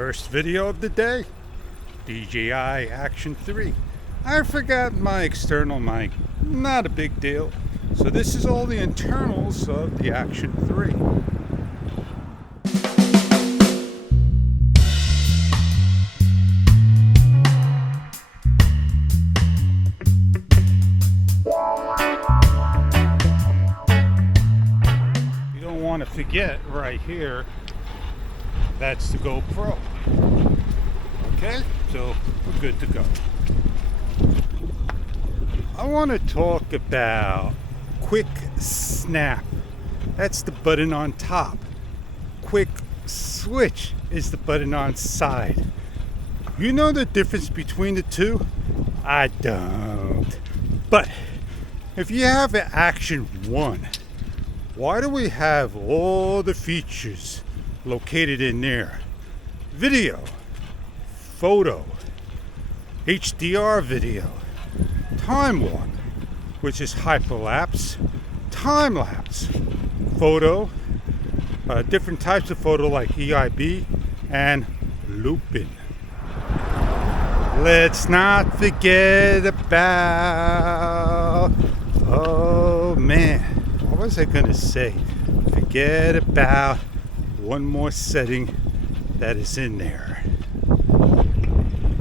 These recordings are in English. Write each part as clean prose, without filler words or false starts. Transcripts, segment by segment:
First video of the day, DJI Action 3. I forgot my external mic, not a big deal. So this is all the internals of the Action 3. You don't want to forget right here, that's the GoPro. Okay, so we're good to go. I want to talk about quick snap. That's the button on top. Quick switch is the button on side. You know the difference between the two? I don't. But if you have an Action 1, why do we have all the features located in there? Video, photo, HDR video, time warp, which is hyperlapse, time lapse, photo, different types of photo like EIB and looping. Let's not forget about, oh man, what was I gonna say? Forget about one more setting that is in there.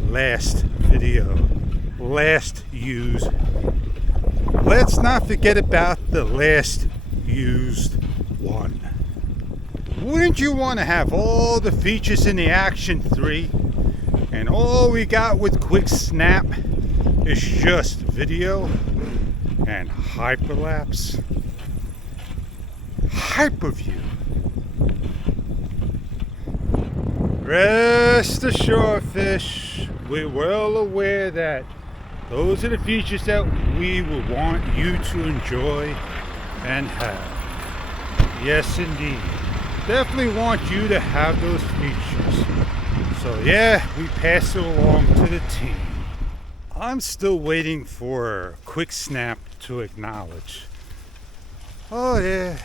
Last video, last use. Let's not forget about the last used one. Wouldn't you want to have all the features in the Action 3 and all we got with quick snap is just video and hyperlapse? Hyperview. Rest assured, fish, we're well aware that those are the features that we will want you to enjoy and have. Yes, indeed. Definitely want you to have those features. So yeah, we pass it along to the team. I'm still waiting for quick snap to acknowledge. Oh yeah.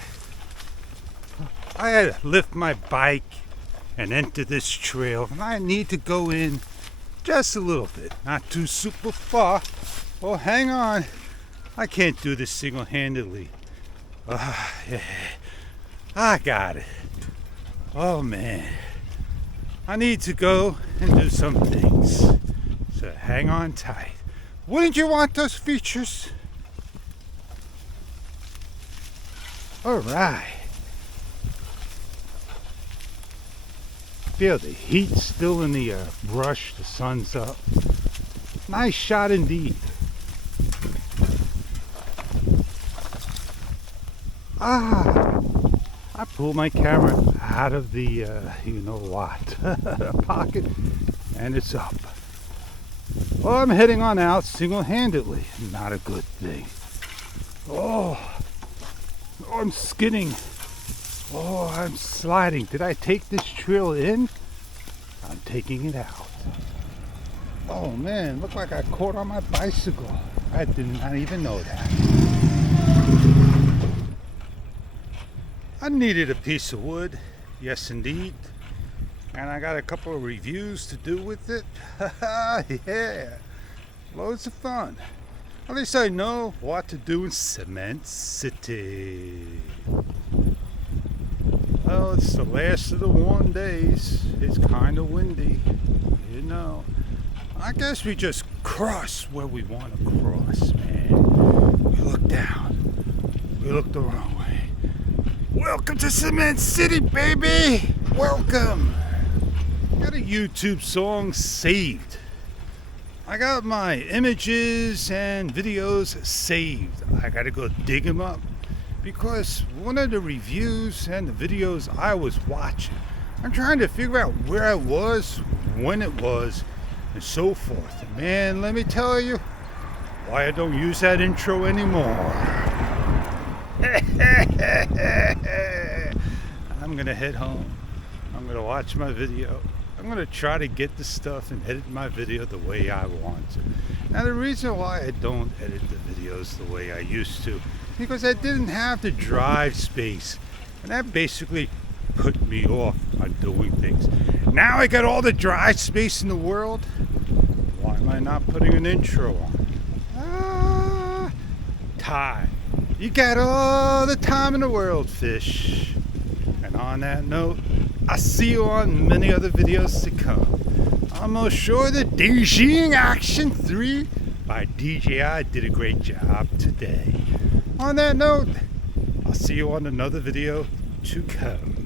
I had to lift my bike and enter this trail, and I need to go in just a little bit, not too super far. Oh, hang on, I can't do this single-handedly. Yeah. I got it. Oh man, I need to go and do some things, so hang on tight. Wouldn't you want those features? All right. Feel the heat still in the brush, the sun's up. Nice shot indeed. I pulled my camera out of the, you know what, pocket, and it's up. Well, I'm heading on out single-handedly. Not a good thing. Oh, I'm skidding. Oh, I'm sliding. Did I take this trail in? I'm taking it out. Oh man, looked like I caught on my bicycle. I did not even know that. I needed a piece of wood. Yes, indeed. And I got a couple of reviews to do with it. Yeah. Loads of fun. At least I know what to do in Cement City. Well, it's the last of the warm days. It's kind of windy, you know. I guess we just cross where we want to cross, man. We look down. We look the wrong way. Welcome to Cement City, baby! Welcome! Got a YouTube song saved. I got my images and videos saved. I gotta go dig them up. Because one of the reviews and the videos I was watching, I'm trying to figure out where I was, when it was, and so forth. And man, let me tell you why I don't use that intro anymore. I'm gonna head home. I'm gonna watch my video. I'm gonna try to get the stuff and edit my video the way I want to. Now the reason why I don't edit the videos the way I used to, because I didn't have the drive space, and that basically put me off on doing things. Now I got all the dry space in the world. Why am I not putting an intro on? Time. You got all the time in the world, fish. And on that note, I'll see you on many other videos to come. I'm most sure that DJing Action 3 by DJI did a great job today. On that note, I'll see you on another video to come.